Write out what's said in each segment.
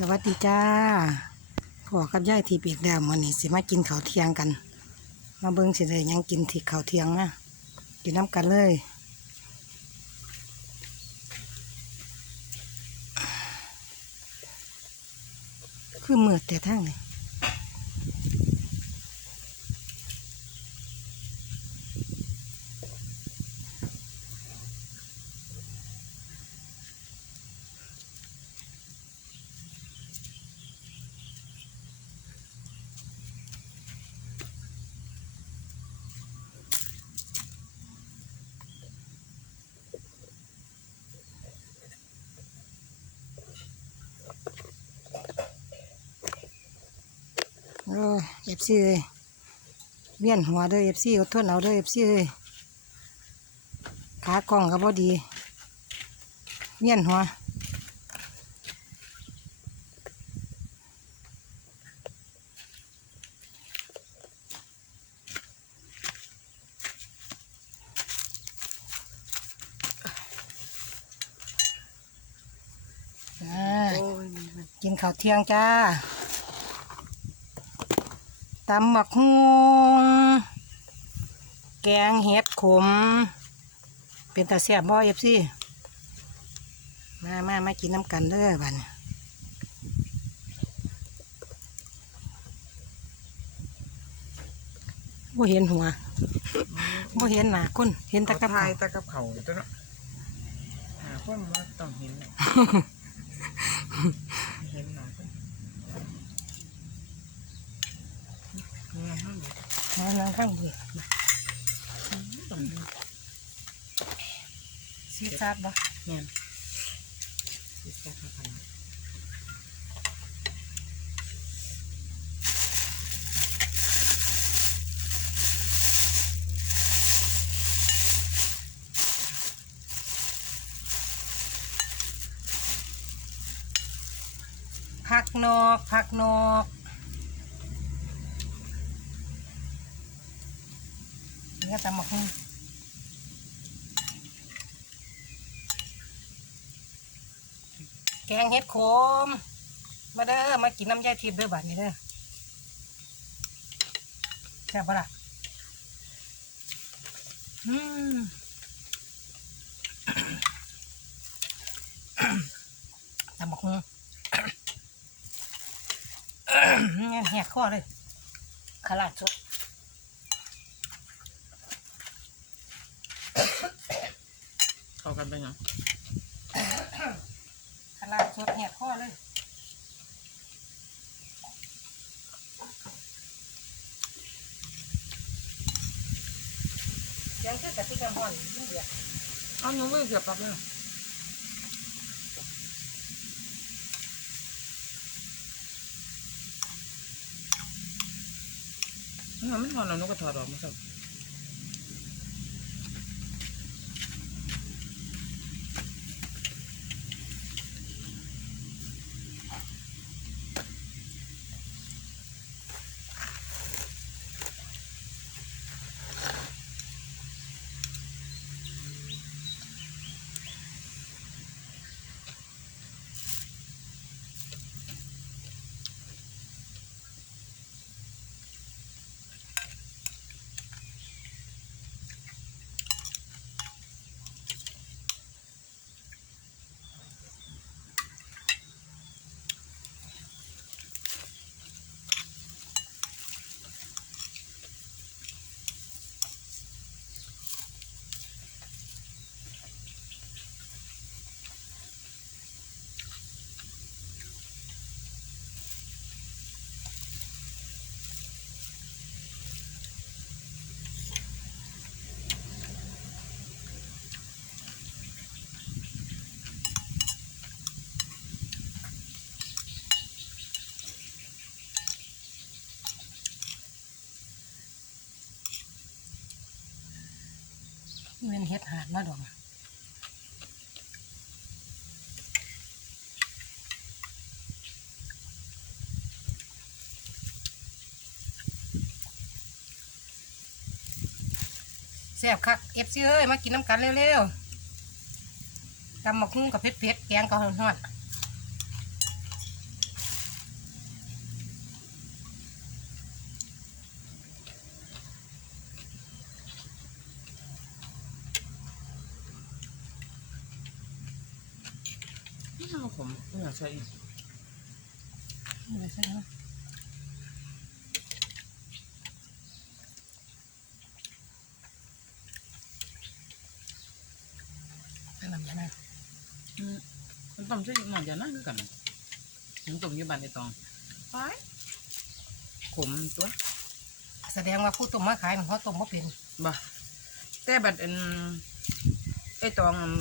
สวัสดีจ้าพ่อกับยายทีปีกแดงวมื้อนี้สิมากินข้าวเที่ยงกัน มาเบิ้งสิเลยยังกินที่ข้าวเที่ยงนะกินน้ำกันเลยคือมือแต่ทั้งเลย โอ้เอฟซีเลยเวียนหัวเด้อเอฟซีอดทนเอาเด้อเอฟซีเลยขากล้องก็พอดีเวียนหัวอ่ากินข้าวเที่ยงจ้า ตำหมักฮวงแกงเห็ดขม เป็นตาเสียบบ่เอฟซีมามามากินน้ำกันเด้อบัดนบ่เห็นหัวบ่เห็นหน้าคนเห็นแตะกระทาเพรายตะกับเขาตัวเนาะหาคนว่าต้องเห็นน่ะ เห็นหนาคนเนี่ยห้าม หานั่งข้างเบื่อต้องเห็นซีซาดบ่เนี่ยสิสักพักกันผักนอกผักนอก ก็ตำหมักฮวงแกงเห็ดโขมมาเด้อมากินน้ำยาทิพย์เด้อบัดนี้เด้อแซ่บปะล่ะอืมตำบักฮุงงั้นแหกข้อเลยขลาดสุด เข้า กันไปเนาะขลาดสดแหกข้อเลยยังคือกะทิกระม่อนนี่เดียวเอาหนูไม่เสียบปลักเลยนี่มันถอดแล้วหนูก็ถอดออกมาสัก เป็นเฮ็ดหาดมาดอกแซ่บคักเอฟซีเอ้ย มากินน้ำกันเร็วๆตำหมักหุ้งกับเผ็ดๆแกงก็ฮอนๆ มันขมไม่อยาก ใส่อีกไม่ได้ใช่ไหมใส่น้ำยาไหมอืมมันต้มใส่อีกหน่อยจะนั่งกันถึงต้มอยี่บ้านไอ้ตองไปขมตัว แสดงว่าผู้ต้มมาขายมันเขาต้มมาเป็นบ่แต่บัดอันไอ้ตองอัน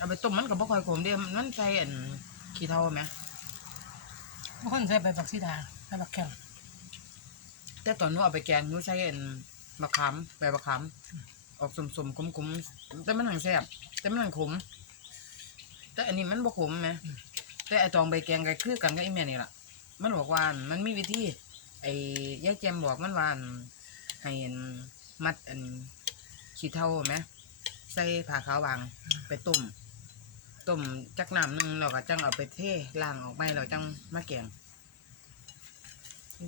เอาไปต้มมันก็บ่ค่อยขมเด้มันใส่อันขี้เถ้าไหมบางคนใส่ใบบักซีดาใบบักแข็งแต่ตอนนู้เอาไปแกงนู้ใส่อันมะขามใบมะขามออกสมๆขมๆแต่มันหังแซ่บแต่มันหังขม แต่อันนี้มันบ่ขมไหมแต่ไอ้ตองใบแกงก็คือกันกับไอ้แม่นี่แหละมันบอกว่ามันมีวิธีไอ้ยายแจมบอกมันว่านให้มัดอันขี้เท่าไหมใส่ผ้าขาวบางไปต้ม ต้มจักน้ำหนึ่งเราก็จังเอาไปเทล้างออกไปเราจังมาแกง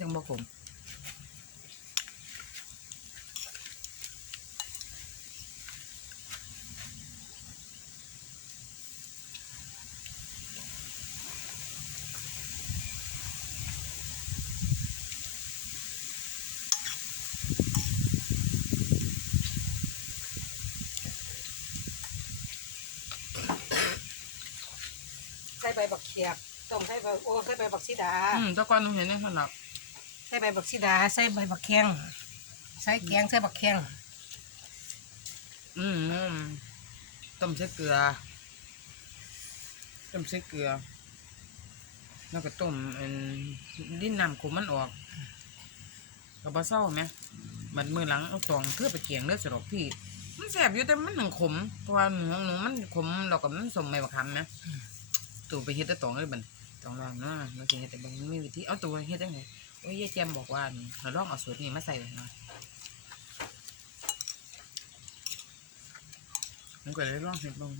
จังบ่ขม ใส่ใบบักเขียบต้มใส่ใบโอ้ใส่ใบบักซีดา อืมแตะกอนหนูเห็นในขนาดใส่ใบบักซีดา ใส่ใบบักแข้งใส่แกงใส่บักแข้งอืมอืมต้มใส่เกลือ ต้มใส่เกลือ แล้วก็ต้มอันดิ้นน้ำขมมันออกก็บ่เศร้าไหมบัดมือหลังเอาตองเพื่อไปเกียงเลือดสลอกพี่ มันแสบอยู่แต่มันหนังขมเพราะว่าหนูของหนูมันขมเรากับมันสมไม่บักคำนะ ตัวไปเฮ็ดได้ตองเลยบันตองล้างเนาะมันสิเฮ็ดแต่บางมีวิธีเอาตัวเฮ็ดได้ไงโอ้ยยายแจมบอกว่าเราลองเอาสูตรนี้มาใส่หน่อยมันก็เลยลองเฮ็ดบ้าง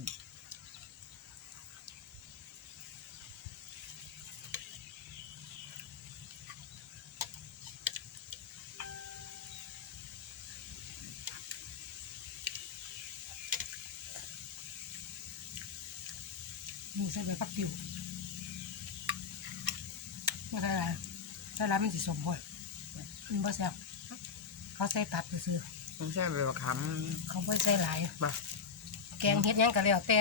นี่ใส่ใบผักติวไม่ใช่อะไรใส่ร้ายมันสิสมบ่อยมันบ่แซ่บเขาใส่ตัดไปซื้อมันใช่ใบบักคๆเขาไม่ใส่หลายำบ่แกงเฮ็ดหยังก็แล้วแต่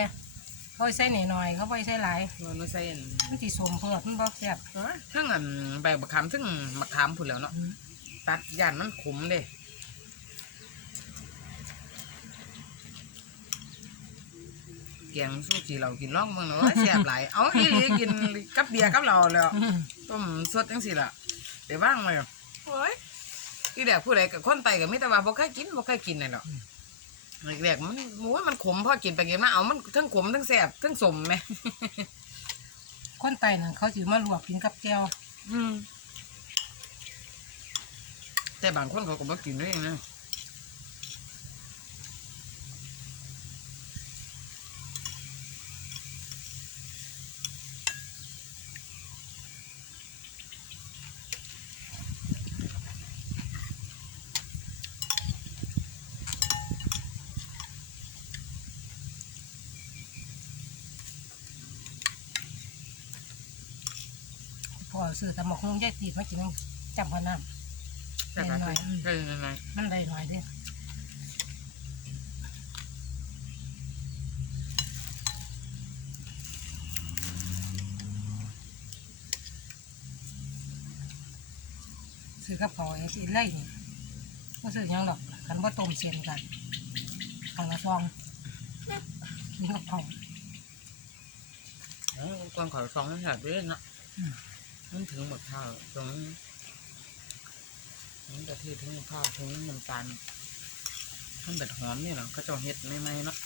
เขาใส่หน่อยๆเขาไม่ใส่หลายมันไม่ใช่อันมันสิสมเพิ่นมันบ่แซ่บเอ้ยทั้งอันใบบักคำทั้งมะขามผุนแล้วเนาะตัดย่านมันขมเด้ แกงสู้จีเรากินร่องเมืองเนาะแซ่บหลายเอาอีหลีกินกับเบียร์กับเราแล้วอืมต้มสดจังสิล่ะเดี๋ยวว่างเลยโอ้ยที่แรกผู้ใดกับคนไตกับมิตรว่าบ่เคยกินบ่เคยกินเลยหรอกแรกๆมันโอ้ยมันขมพอกินไปกินมาเอามันทั้งขมทั้งแซ่บทั้งสมไหมคนไตนั่นเขาสิมาลวกกินกับแก้วอืมแต่บางคนเขาก็บ่กินด้วยนะ พอซื้อตำบักหุ่งยายตีดมากินจำพอน้ำแต่บางคนอืมก็ยังไงมันได้หน่อยเด้ซื้อกับเขาวไอ้สิไล่นี่ก็ซื้อหยังดอกคันว่าต้มเสียนกันขังละซองกินกับเขาวโอ้ก่อนขอสองมันแบบนี้เนาะ อืมมันถึงหมดข้าวตรงนี้มันจะทีถึงข้าวถึงน้ำตาลมันแบบหอมนี่เนาะเขาเจะเฮ็ดไม่ไหมเนาะ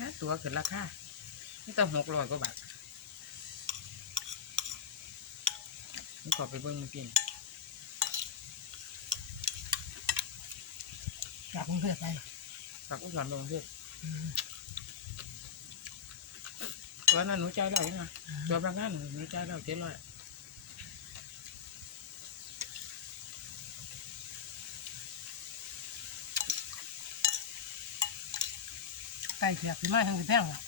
นะตัวขึ้นราคานี่ต้องหกร้อยกว่าบาทนี่ขอไปเบิ้งมื่อกี้ จากกรุงเทพไปจากอุตสาหกรรมกรุงเทพตัวนั่นหนูใจได้นะตัวบางนั้นหนูใจได้เจ็ดร้อยไก่เสียบที่ไม่ทั้งสิแพงอะ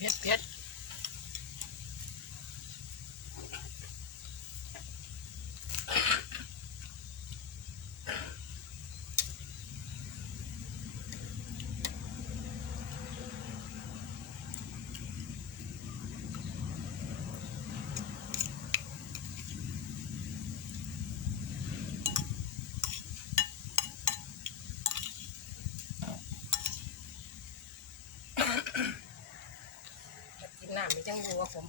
เผ็ดเผ็ด กิ ไม่จังรู้ว่าผม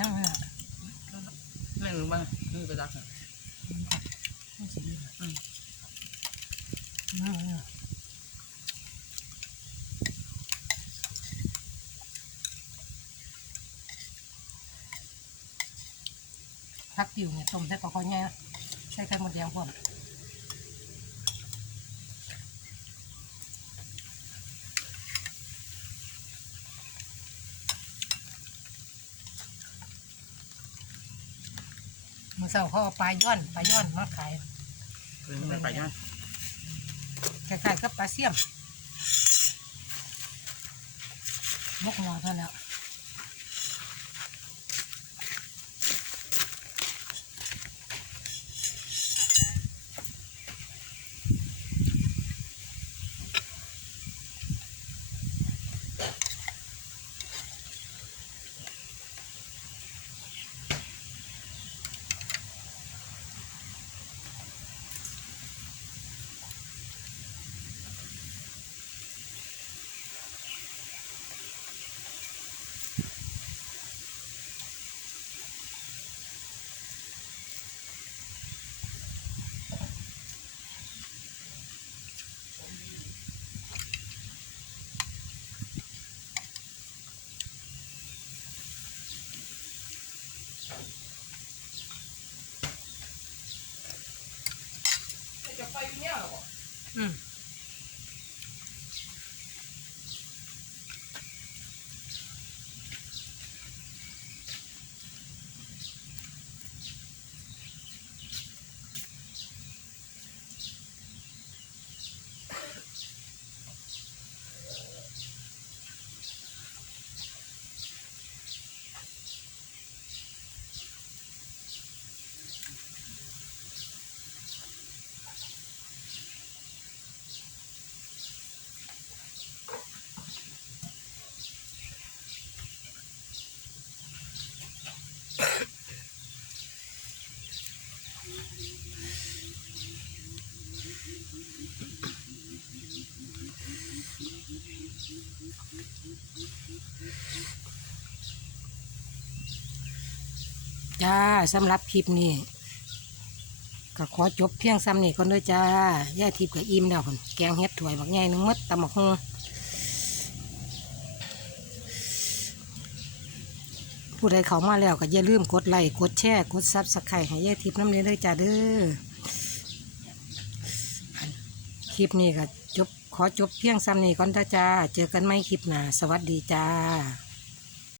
ยังไงอะแม่รู้บ้างนี่ไปรักอะไม่สิอืมอืมพักติวเนี่ยต้มใส่กระเพาะง่ายนะใส่ไข่หมดแดงพร้อม เช้าเขาเอาปลาย้อนปลาย้อนมาขายเป็นไงไปยังคล้ายๆกับปลาเสี่ยมมกหัวเท่านั้นแหล้ว จ จ้าสำหรับคลิปนี้ก็ขอจบเพียงซ้ำนี่ก่อนด้วยจ้าย่าทิพย์กับอิ่มแล้วคนแกงเฮ็ดถวยบักใหญ่นึงหมดตำบักฮงผู้ใดเขามาแล้วก็อย่าลืมกดไลค์กดแชร์กดซับสไครต์ให้ย่าทิพย์น้ำเลี้ยด้วยจ้าเด้อคลิปนี้ก็จบขอจบเพียงซ้ำนี่ก่อนด้อจ้าเจอกันไหมคลิปหน้าสวัสดีจ้า